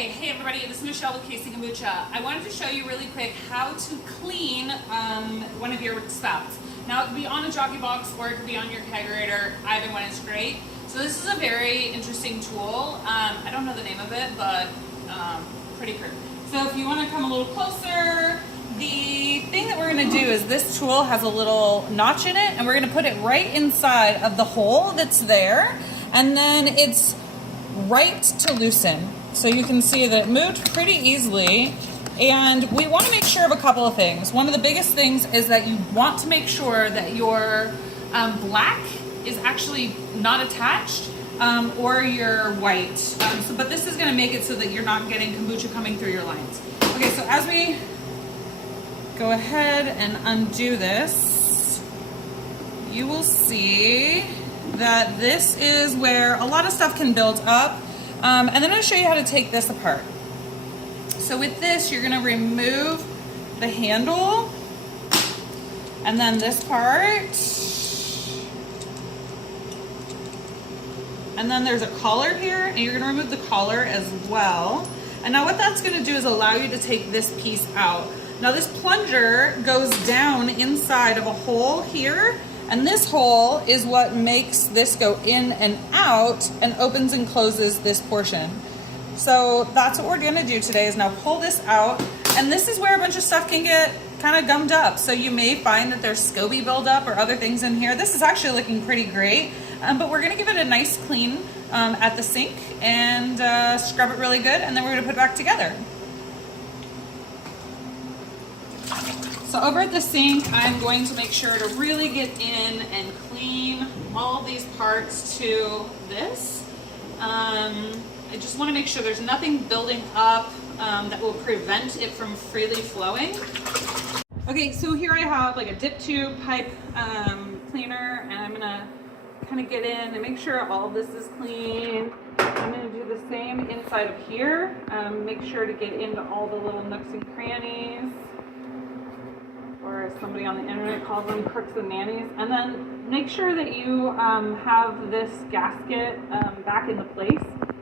Hey everybody, this is Michelle with Kombucha. I wanted to show you really quick how to clean one of your spouts. Now it could be on a Jockey Box or it could be on your Kegerator. Either one is great. So this is a very interesting tool. I don't know the name of it, but pretty cool. So if you want to come a little closer, the thing that we're going to do is this tool has a little notch in it, and we're going to put it right inside of the hole that's there, and then it's right to loosen. So you can see that it moved pretty easily, and we want to make sure of a couple of things. One of the biggest things is that you want to make sure that your black is actually not attached, or your white. But this is going to make it so that you're not getting kombucha coming through your lines. Okay, so as we go ahead and undo this, you will see that this is where a lot of stuff can build up. And then I'm going to show you how to take this apart. So with this, you're going to remove the handle and then this part. And then there's a collar here, and you're going to remove the collar as well. And now what that's going to do is allow you to take this piece out. Now this plunger goes down inside of a hole here, and this hole is what makes this go in and out and opens and closes this portion. So that's what we're gonna do today, is now pull this out. And this is where a bunch of stuff can get kind of gummed up. So you may find that there's SCOBY buildup or other things in here. This is actually looking pretty great, but we're gonna give it a nice clean at the sink and scrub it really good, and then we're gonna put it back together. So over at the sink, I'm going to make sure to really get in and clean all these parts to this. I just want to make sure there's nothing building up that will prevent it from freely flowing. Okay, so here I have like a dip tube pipe cleaner, and I'm gonna kind of get in and make sure all of this is clean. I'm gonna do the same inside of here. Make sure to get into all the little nooks and crannies, or as somebody on the internet calls them, crooks and nannies. And then make sure that you have this gasket back in the place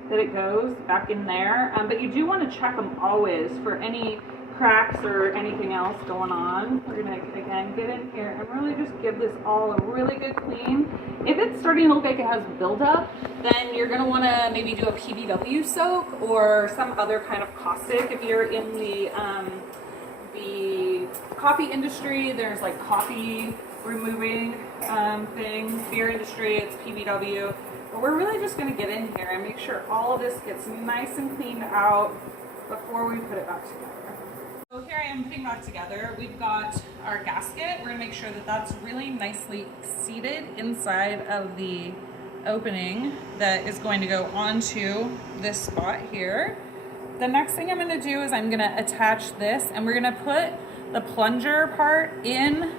that it goes back in there. But you do want to check them always for any cracks or anything else going on. We're gonna, again, get in here and really just give this all a really good clean. If it's starting to look like it has buildup, then you're gonna wanna maybe do a PBW soak or some other kind of caustic. If you're in the coffee industry, there's like coffee removing things. Beer industry, it's PBW. But we're really just going to get in here and make sure all of this gets nice and cleaned out before we put it back together. So here I am putting back together. We've got our gasket. We're going to make sure that that's really nicely seated inside of the opening that is going to go onto this spot here. The next thing I'm going to do is I'm going to attach this, and we're going to put the plunger part in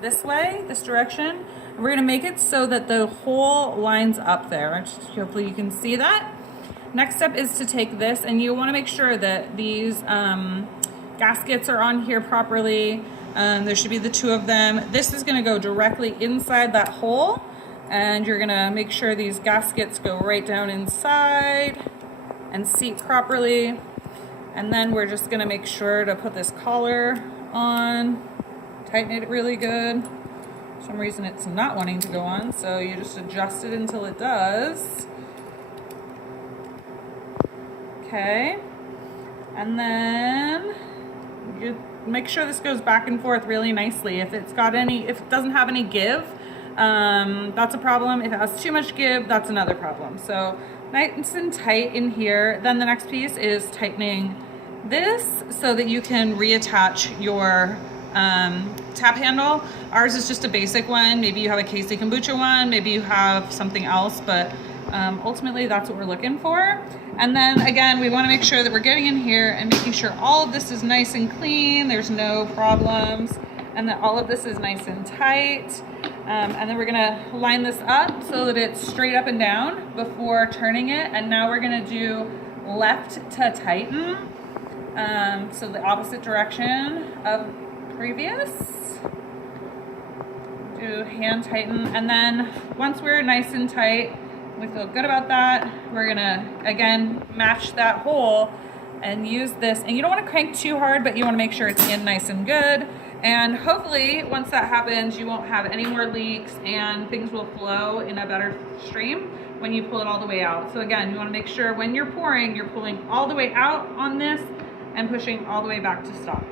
this way, this direction. And we're going to make it so that the hole lines up there. Hopefully you can see that. Next step is to take this, and you want to make sure that these gaskets are on here properly. There should be the two of them. This is going to go directly inside that hole, and you're going to make sure these gaskets go right down inside and seat properly. And then we're just going to make sure to put this collar on, tighten it really good. For some reason it's not wanting to go on, so you just adjust it until it does. Okay, and then you make sure this goes back and forth really nicely. If it doesn't have any give, that's a problem. If it has too much give, that's another problem. So nice and tight in here. Then the next piece is tightening this so that you can reattach your tap handle. Ours is just a basic one. Maybe you have a Casey Kombucha one, maybe you have something else, but ultimately that's what we're looking for. And then again, we want to make sure that we're getting in here and making sure all of this is nice and clean, there's no problems, and that all of this is nice and tight. And then we're gonna line this up so that it's straight up and down before turning it. And now we're gonna do left to tighten, so the opposite direction of previous. Do hand tighten, and then once we're nice and tight, We feel good about that. We're gonna, again, match that hole and use this. And you don't wanna crank too hard, but you wanna make sure it's in nice and good. And hopefully, once that happens, you won't have any more leaks and things will flow in a better stream when you pull it all the way out. So again, you wanna make sure when you're pouring, you're pulling all the way out on this and pushing all the way back to stop.